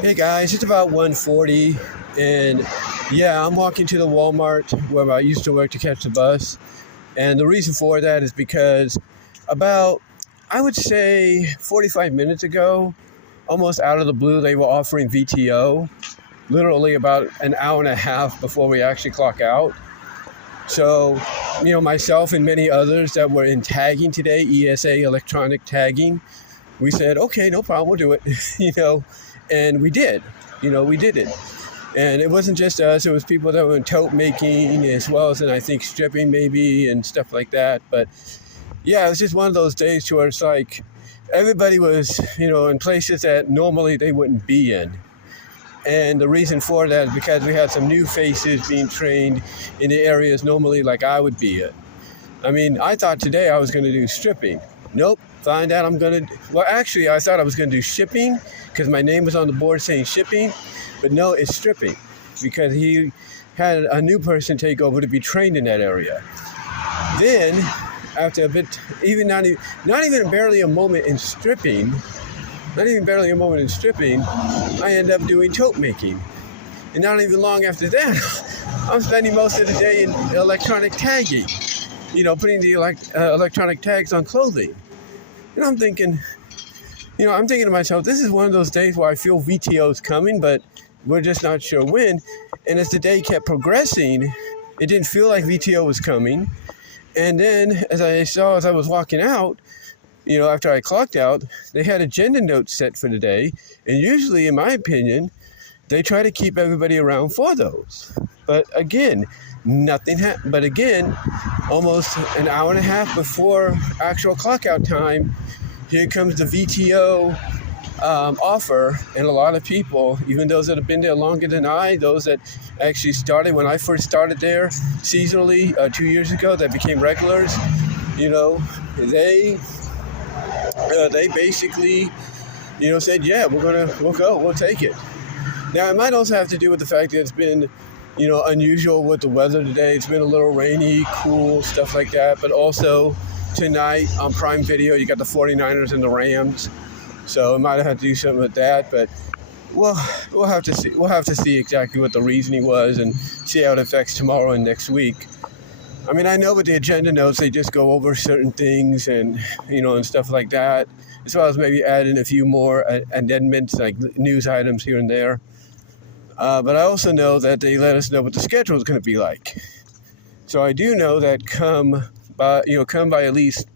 Hey guys, it's about 1:40, and yeah, I'm walking to the Walmart where I used to work to catch the bus. And the reason for that is because about, I would say 45 minutes ago, almost out of the blue, they were offering VTO, literally about an hour and a half before we actually clock out. So, myself and many others that were in tagging today, ESA electronic tagging, we said, okay, no problem, we'll do it, and we did, we did it. And it wasn't just us, it was people that were in tote making as well as, I think, stripping maybe and stuff like that. But yeah, it was just one of those days where it's like everybody was, in places that normally they wouldn't be in. And the reason for that is because we had some new faces being trained in the areas normally like I would be in. I mean, I thought today I was going to do stripping. Nope. Find out I thought I was going to do shipping because my name was on the board saying shipping. But no, it's stripping because he had a new person take over to be trained in that area. Then, after a bit, not even barely a moment in stripping, I end up doing tote making. And not even long after that, I'm spending most of the day in electronic tagging, putting the electronic tags on clothing. And I'm thinking to myself, this is one of those days where I feel VTO is coming, but we're just not sure when. And as the day kept progressing, it didn't feel like VTO was coming. And then as I was walking out, after I clocked out, they had agenda notes set for the day. And usually, in my opinion, they try to keep everybody around for those. But again, nothing happened. But again, almost an hour and a half before actual clock out time, here comes the VTO offer. And a lot of people, even those that have been there longer than those that actually started when I first started there seasonally 2 years ago, that became regulars, they basically, said, yeah, we'll go, we'll take it. Now, it might also have to do with the fact that it's been, unusual with the weather today. It's been a little rainy, cool, stuff like that. But also tonight on Prime Video, you got the 49ers and the Rams. So it might have to do something with that. But we'll have to see. We'll have to see exactly what the reasoning was and see how it affects tomorrow and next week. I mean, I know with the agenda notes, they just go over certain things and, and stuff like that, as well as maybe add in a few more amendments, like news items here and there. But I also know that they let us know what the schedule is going to be like. So I do know that come by at least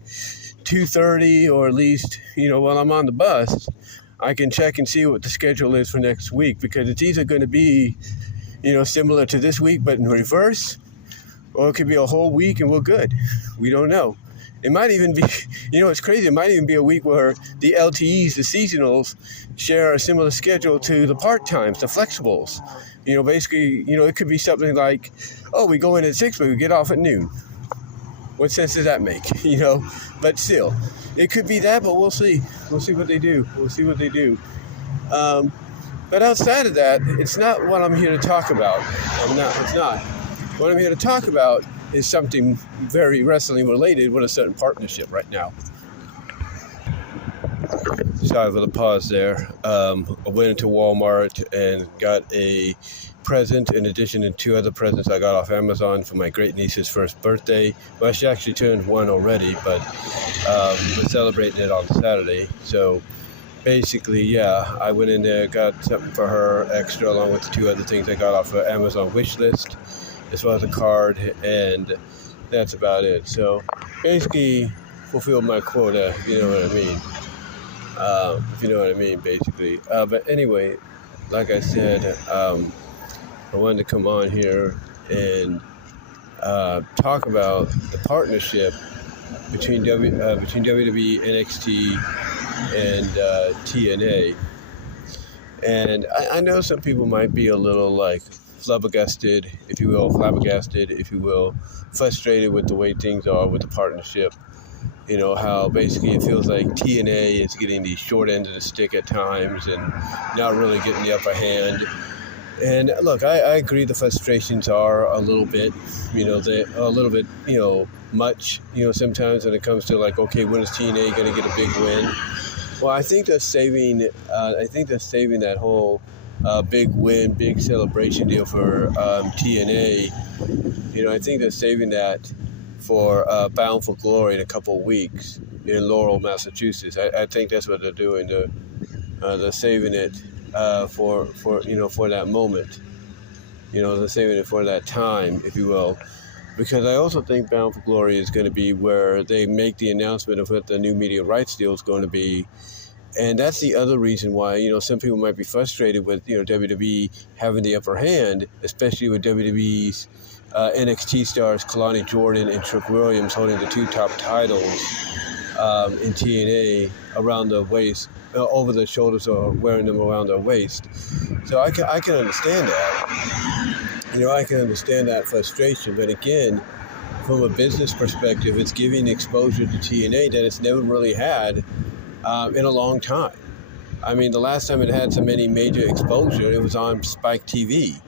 2:30 or at least, while I'm on the bus, I can check and see what the schedule is for next week, because it's either going to be, similar to this week, but in reverse, or it could be a whole week and we're good. We don't know. It might even be, it's crazy. It might even be a week where the LTEs, the seasonals, share a similar schedule to the part-times, the flexibles. Basically, it could be something like, oh, we go in at 6, but we get off at noon. What sense does that make? But still, it could be that, but we'll see. We'll see what they do. But outside of that, it's not what I'm here to talk about. It's not. What I'm here to talk about is something very wrestling related with a certain partnership right now. Sorry for the pause there. I went into Walmart and got a present in addition to 2 other presents I got off Amazon for my great niece's first birthday. Well, she actually turned 1 already, but we're celebrating it on Saturday. So basically, yeah, I went in there, got something for her extra along with the 2 other things I got off her Amazon wish list, as well as a card, and that's about it. So basically fulfilled my quota, if you know what I mean, basically. But anyway, like I said, I wanted to come on here and talk about the partnership between WWE NXT and TNA. And I know some people might be a little flabbergasted, if you will, frustrated with the way things are with the partnership. How basically it feels like TNA is getting the short end of the stick at times and not really getting the upper hand. And look, I agree the frustrations are a little bit, much, sometimes when it comes to okay, when is TNA going to get a big win? Well, I think they're saving. I think they're saving that whole big win, big celebration deal for TNA. I think they're saving that for Bound for Glory in a couple of weeks in Laurel, Massachusetts. I think that's what they're doing. They're saving it for that moment. They're saving it for that time, if you will. Because I also think Bound for Glory is going to be where they make the announcement of what the new media rights deal is going to be. And that's the other reason why, some people might be frustrated with, WWE having the upper hand, especially with WWE's NXT stars Kalani Jordan and Trick Williams holding the two top titles in TNA around the waist, over the shoulders, or wearing them around their waist. So I can understand that. I can understand that frustration, but again, from a business perspective, it's giving exposure to TNA that it's never really had in a long time. I mean, the last time it had so many major exposure, it was on Spike TV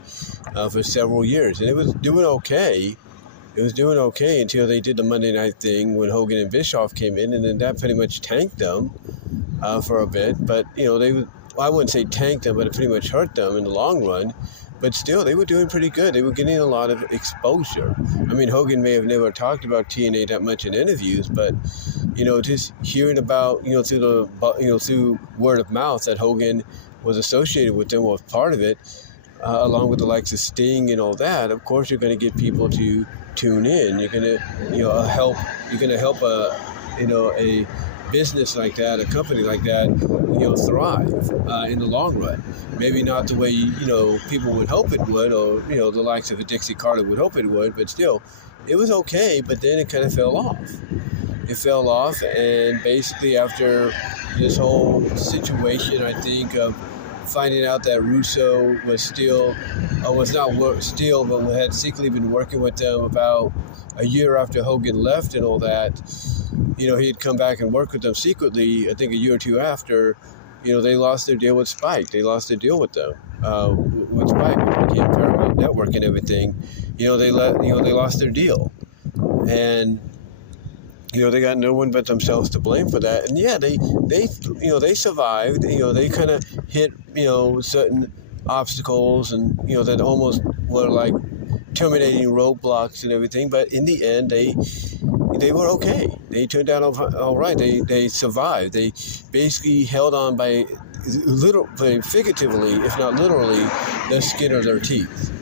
for several years, and it was doing okay. It was doing okay until they did the Monday night thing when Hogan and Bischoff came in, and then that pretty much tanked them for a bit. But, I wouldn't say tanked them, but it pretty much hurt them in the long run. But still, they were doing pretty good. They were getting a lot of exposure. I mean, Hogan may have never talked about TNA that much in interviews, but, just hearing about, through word of mouth that Hogan was associated with them, was part of it, along with the likes of Sting and all that, of course, you're going to get people to tune in. You're going to, help a business like that, a company like that, thrive in the long run. Maybe not the way, people would hope it would, or, the likes of a Dixie Carter would hope it would, but still, it was okay, but then it kind of fell off. It fell off, and basically after this whole situation, I think, of finding out that Russo was still, but had secretly been working with them about a year after Hogan left and all that. He'd come back and work with them secretly, I think a year or two after. They lost their deal with Spike. They lost their deal with them, with Spike, which became Paramount Network and everything. They lost their deal. And, they got no one but themselves to blame for that. And yeah, they survived. They kind of hit, certain obstacles and, that almost were like terminating roadblocks and everything. But in the end, they were okay. They turned out all right. They survived. They basically held on by figuratively, if not literally, the skin of their teeth.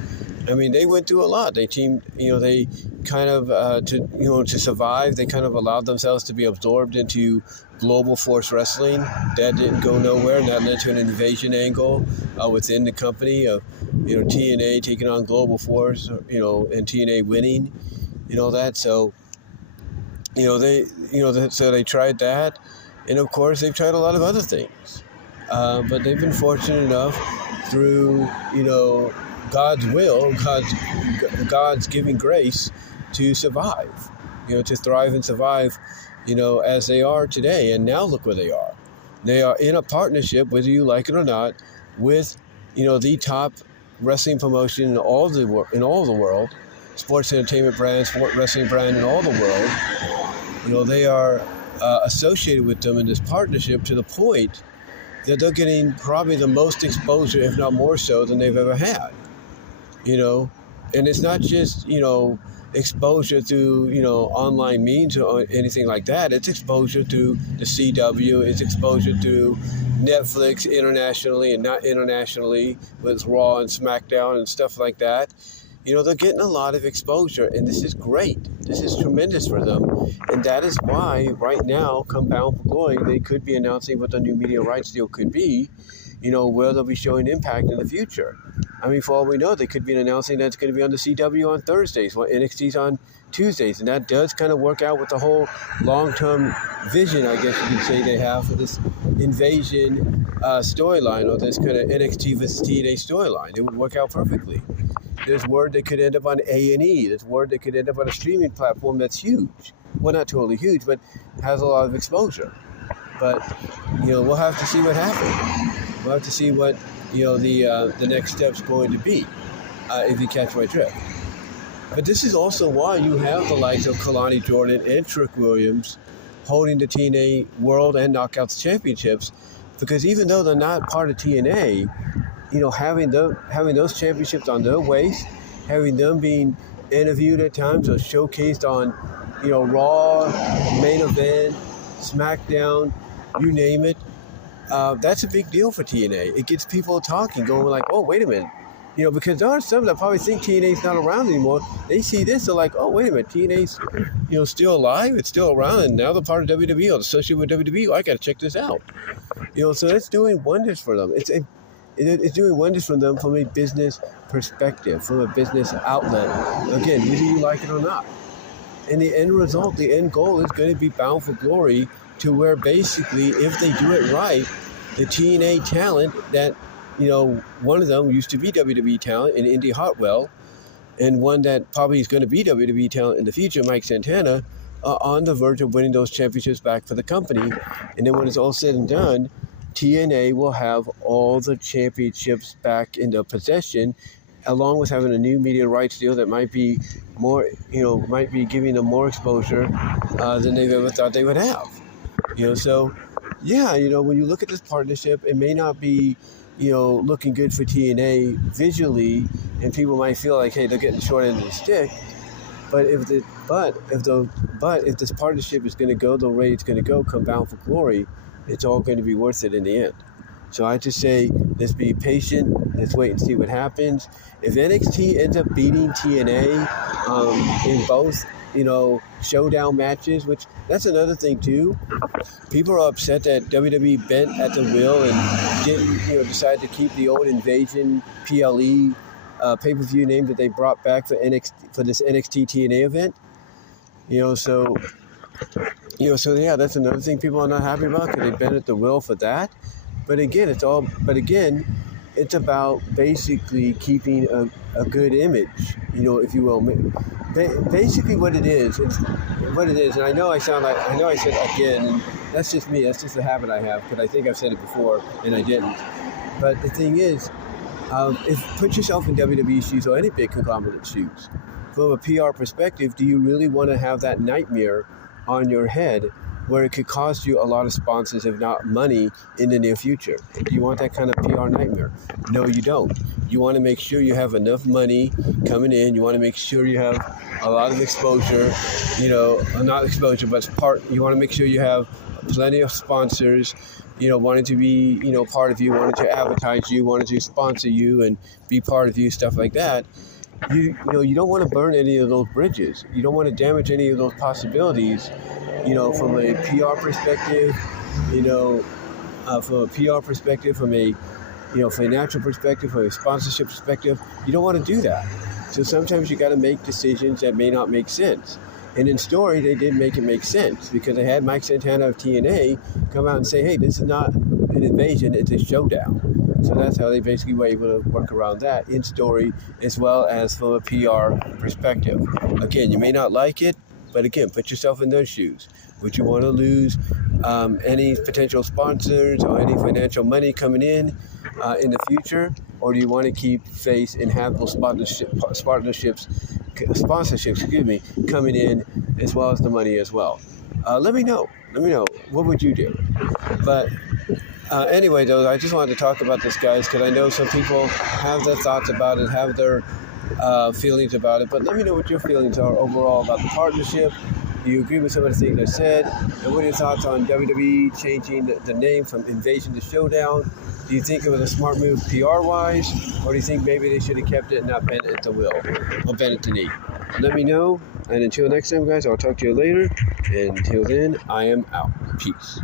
I mean, they went through a lot. They teamed, they kind of, to survive, they kind of allowed themselves to be absorbed into Global Force Wrestling. That didn't go nowhere, and that led to an invasion angle within the company of, TNA taking on Global Force, and TNA winning, that. So, so they tried that, and of course they've tried a lot of other things, but they've been fortunate enough through, God's will, God's giving grace to survive, to thrive and survive, as they are today. And now look where they are. They are in a partnership, whether you like it or not, with, the top wrestling promotion in all the world, sports entertainment brand, sport wrestling brand in all the world. They are associated with them in this partnership to the point that they're getting probably the most exposure, if not more so, than they've ever had. And it's not just, exposure through, online means or anything like that. It's exposure to the CW. It's exposure to Netflix internationally and not internationally with Raw and SmackDown and stuff like that. They're getting a lot of exposure, and this is great. This is tremendous for them. And that is why right now, come Bound for Glory, they could be announcing what the new media rights deal could be, where they'll be showing Impact in the future. I mean, for all we know, they could be announcing that it's going to be on the CW on Thursdays, while NXT's on Tuesdays. And that does kind of work out with the whole long-term vision, I guess you could say, they have for this invasion storyline, or this kind of NXT versus TNA storyline. It would work out perfectly. There's word they could end up on A&E. There's word they could end up on a streaming platform that's huge. Well, not totally huge, but has a lot of exposure. But, we'll have to see what happens. We'll have to see what, the next step's going to be, if you catch my drift. But this is also why you have the likes of Kalani Jordan and Trick Williams holding the TNA World and Knockouts Championships, because even though they're not part of TNA, having those championships on their waist, having them being interviewed at times or showcased on, Raw, Main Event, SmackDown, you name it, that's a big deal for TNA. It gets people talking, going like, oh, wait a minute. Because there are some that probably think TNA's not around anymore. They see this, they're like, oh, wait a minute, TNA's, still alive, it's still around, and now they're part of WWE or associated with WWE. I got to check this out. So it's doing wonders for them. It's doing wonders for them from a business perspective, from a business outlet. Again, whether you like it or not. And the end result, the end goal is going to be bound for glory, to where basically, if they do it right, the TNA talent that, one of them used to be WWE talent in Indy Hartwell, and one that probably is going to be WWE talent in the future, Mike Santana, are on the verge of winning those championships back for the company. And then when it's all said and done, TNA will have all the championships back in their possession, along with having a new media rights deal that might be more, might be giving them more exposure than they've ever thought they would have. So, yeah, when you look at this partnership, it may not be, looking good for TNA visually, and people might feel like, hey, they're getting the short end of the stick. But if this partnership is going to go the way it's going to go, come bound for glory, it's all going to be worth it in the end. So I just say, let's be patient. Let's wait and see what happens. If NXT ends up beating TNA in both, showdown matches, which that's another thing too. People are upset that WWE bent at the will and didn't, decide to keep the old Invasion PLE pay-per-view name that they brought back for this NXT TNA event. So yeah, that's another thing people are not happy about, because they bent at the will for that. But again, it's about basically keeping a good image, if you will. Basically what it is, and I know I said again, and that's just me, that's just a habit I have, because I think I've said it before and I didn't. But the thing is, put yourself in WWE's shoes or any big conglomerate shoes. From a PR perspective, do you really want to have that nightmare on your head where it could cost you a lot of sponsors, if not money, in the near future? Do you want that kind of PR nightmare? No, you don't. You want to make sure you have enough money coming in. You want to make sure you have a lot of exposure, not exposure, but you want to make sure you have plenty of sponsors, wanting to be, part of you, wanting to advertise you, wanting to sponsor you and be part of you, stuff like that. You don't want to burn any of those bridges. You don't want to damage any of those possibilities, from a PR perspective, from a financial perspective, from a sponsorship perspective. You don't want to do that. So sometimes you got to make decisions that may not make sense. And in story, they did make it make sense, because they had Mike Santana of TNA come out and say, hey, this is not an invasion, it's a showdown. So that's how they basically were able to work around that in story, as well as from a PR perspective. Again, you may not like it, but again, put yourself in their shoes. Would you want to lose any potential sponsors or any financial money coming in the future? Or do you want to keep faith and have those sponsorships coming in, as well as the money as well? Let me know. What would you do? But anyway, though, I just wanted to talk about this, guys, because I know some people have their thoughts about it, have their feelings about it. But let me know what your feelings are overall about the partnership. Do you agree with some of the things I said? And what are your thoughts on WWE changing the name from Invasion to ShoWDown? Do you think it was a smart move PR-wise? Or do you think maybe they should have kept it and not bent at the will or bent at the knee? Let me know. And until next time, guys, I'll talk to you later. And until then, I am out. Peace.